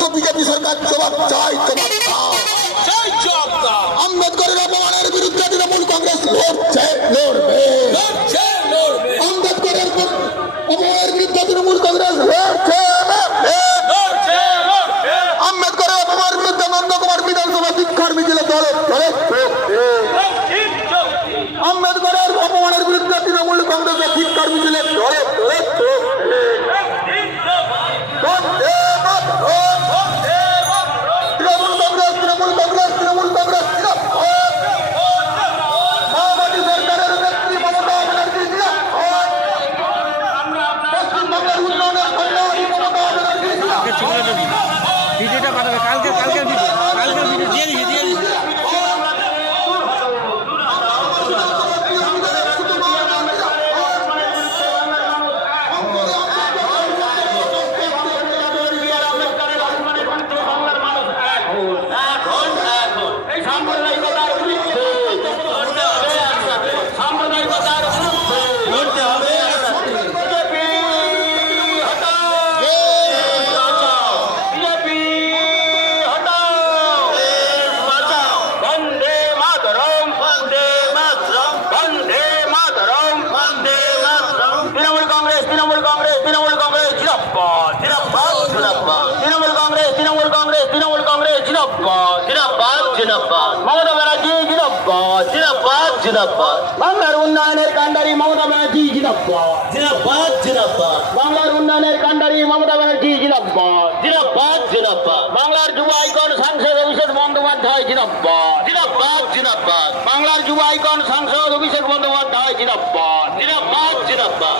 তো বিজেপি সরকার জবাব চাই জবাব আম্বেদকরের অপমানের বিরুদ্ধে তৃণমূল কংগ্রেস ভোট কংগ্রেস, তৃণমূল কংগ্রেস তৃণমূল কংগ্রেস মমতা ব্যানার্জি বাংলার উন্নয়নের কান্ডারি মমতা ব্যানার্জি বাংলার উন্নয়নের কান্ডারি মমতা ব্যানার্জি বাংলার যুব আইকন সাংসদ অভিষেক বন্দ্যোপাধ্যায় জিনাব্বাদ বাংলার যুব আইকন সাংসদ অভিষেক বন্দ্যোপাধ্যায় জিনাব্বাদ জিনাব্বাদ জিনাব্বাদ